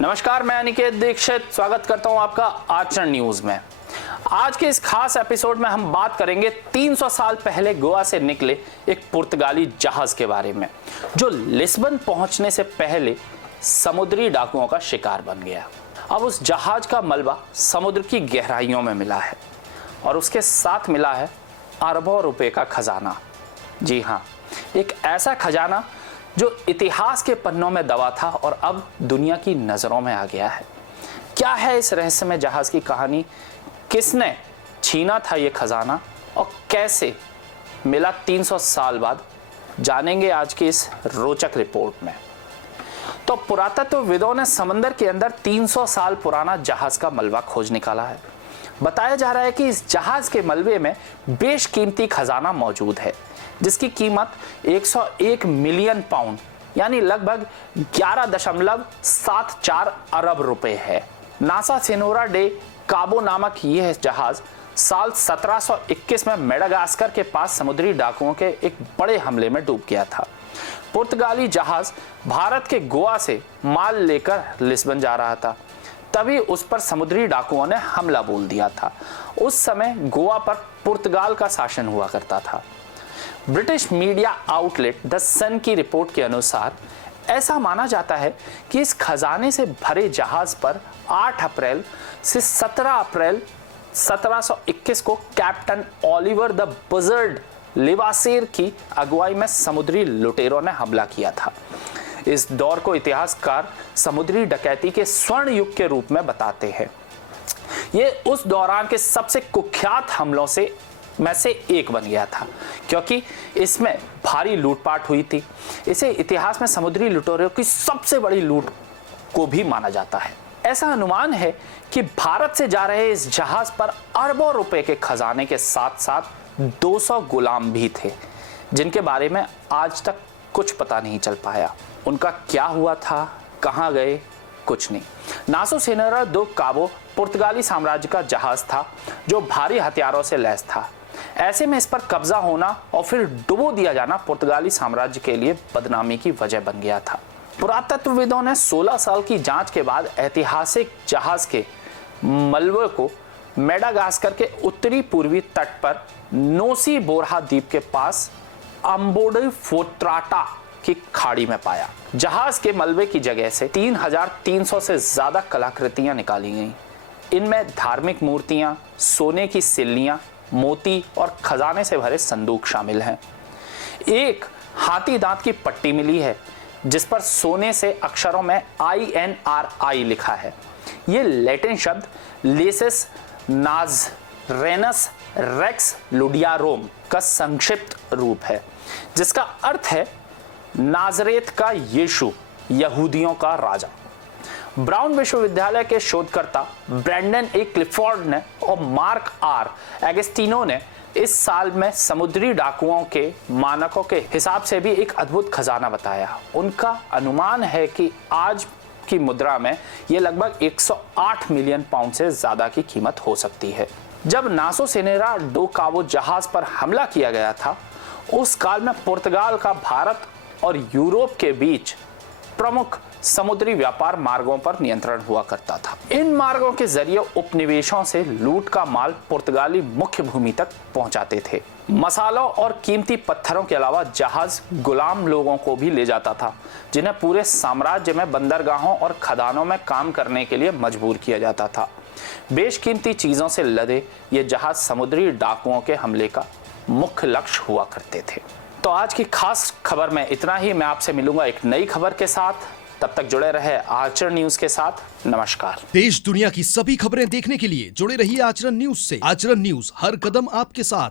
नमस्कार, मैं अनिकेत दीक्षित स्वागत करता हूं आपका आचरण न्यूज में। आज के इस खास एपिसोड में हम बात करेंगे 300 साल पहले गोवा से निकले एक पुर्तगाली जहाज के बारे में, जो लिस्बन पहुंचने से पहले समुद्री डाकुओं का शिकार बन गया। अब उस जहाज का मलबा समुद्र की गहराइयों में मिला है और उसके साथ मिला है अरबों रुपए का खजाना। जी हाँ, एक ऐसा खजाना जो इतिहास के पन्नों में दबा था और अब दुनिया की नजरों में आ गया है। क्या है इस रहस्यमय जहाज की कहानी? किसने छीना था ये खजाना और कैसे मिला 300 साल बाद? जानेंगे आज की इस रोचक रिपोर्ट में। तो पुरातत्वविदों ने समंदर के अंदर 300 साल पुराना जहाज का मलबा खोज निकाला है। बताया जा रहा है कि इस जहाज के मलबे में बेशकीमती खजाना मौजूद है, जिसकी कीमत 101 मिलियन पाउंड यानी लगभग 11.74 अरब रुपए है। नासा सेनोरा डे काबो नामक यह जहाज साल 1721 में मेडागास्कर के पास समुद्री डाकुओं के एक बड़े हमले में डूब गया था। पुर्तगाली जहाज भारत के गोवा से माल लेकर लिस्बन जा रहा था, तभी उस पर समुद्री डाकुओं ने हमला बोल दिया था। उस समय गोवा पर पुर्तगाल का शासन हुआ करता था। ब्रिटिश मीडिया आउटलेट द सन की रिपोर्ट के अनुसार ऐसा माना जाता है कि इस खजाने से भरे जहाज पर 8 अप्रैल से 17 अप्रैल 1721 को कैप्टन ओलिवर द बजर्ड लिवासेर की अगुवाई में समुद्री लुटेरों ने हमला किया था। इस दौर को इतिहासकार समुद्री डकैती के स्वर्ण युग के रूप में बताते हैं। ये उस दौरान के सबसे कुख्यात हमलों में से एक बन गया था, क्योंकि इसमें भारी लूटपाट हुई थी। इसे इतिहास में समुद्री लुटेरों की सबसे बड़ी लूट को भी माना जाता है। ऐसा अनुमान है कि भारत से जा रहे इस जहाज पर अरबों रुपए के खजाने के साथ साथ 200 गुलाम भी थे, जिनके बारे में आज तक कुछ पता नहीं चल पाया। उनका क्या हुआ था, कहां गए, कुछ नहीं। नासो सेनोरा दो काबो पुर्तगाली साम्राज्य का जहाज था जो भारी हथियारों से लैस था। ऐसे में इस पर कब्जा होना और फिर डुबो दिया जाना पुर्तगाली साम्राज्य के लिए बदनामी की वजह बन गया था। पुरातत्वविदों ने 16 साल की जांच के बाद ऐतिहासिक जहाज के मलबे को मेडागास्कर के उत्तरी पूर्वी तट पर नोसी बोरहा द्वीप के पास अम्बोडई फोत्राटा की खाड़ी में पाया। जहाज के मलबे की जगह से 3300 से ज्यादा कलाकृतियां निकाली गईं। इनमें धार्मिक मूर्तियां, सोने की सिल्लियां, मोती और खजाने से भरे संदूक शामिल हैं। एक हाथी दांत की पट्टी मिली है जिस पर सोने से अक्षरों में INRI लिखा है। ये लैटिन शब्द लेसिस नाज़रेनस रेक्स लुडियारोम का संक्षिप्त रूप है, जिसका अर्थ है नाजरेत का यीशु, यहूदियों का राजा। ब्राउन विश्वविद्यालय के शोधकर्ता ब्रैंडन ए क्लिफोर्ड ने और मार्क आर एगस्टिनो ने इस साल में समुद्री डाकुओं के मानकों के हिसाब से भी एक अद्भुत खजाना बताया। उनका अनुमान है कि आज की मुद्रा में यह लगभग 108 मिलियन पाउंड से ज्यादा की कीमत हो सकती है। जब नासो सेनेरा डो काबो जहाज पर हमला किया गया था, उस काल में पुर्तगाल का भारत और यूरोप के बीच प्रमुख समुद्री व्यापार मार्गों पर नियंत्रण हुआ करता था। इन मार्गों के जरिए उपनिवेशों से लूट का माल पुर्तगाली मुख्य भूमि तक पहुंचाते थे। मसालों और कीमती पत्थरों के अलावा जहाज गुलाम लोगों को भी ले जाता था, जिन्हें पूरे साम्राज्य में बंदरगाहों और खदानों में काम करने के लिए मजबूर किया जाता था। बेशकीमती चीजों से लदे ये जहाज समुद्री डाकुओं के हमले का मुख्य लक्ष्य हुआ करते थे। तो आज की खास खबर में इतना ही। मैं आपसे मिलूंगा एक नई खबर के साथ। तब तक जुड़े रहे आचरण न्यूज के साथ। नमस्कार। देश दुनिया की सभी खबरें देखने के लिए जुड़े रहिए आचरण न्यूज से। आचरण न्यूज, हर कदम आपके साथ।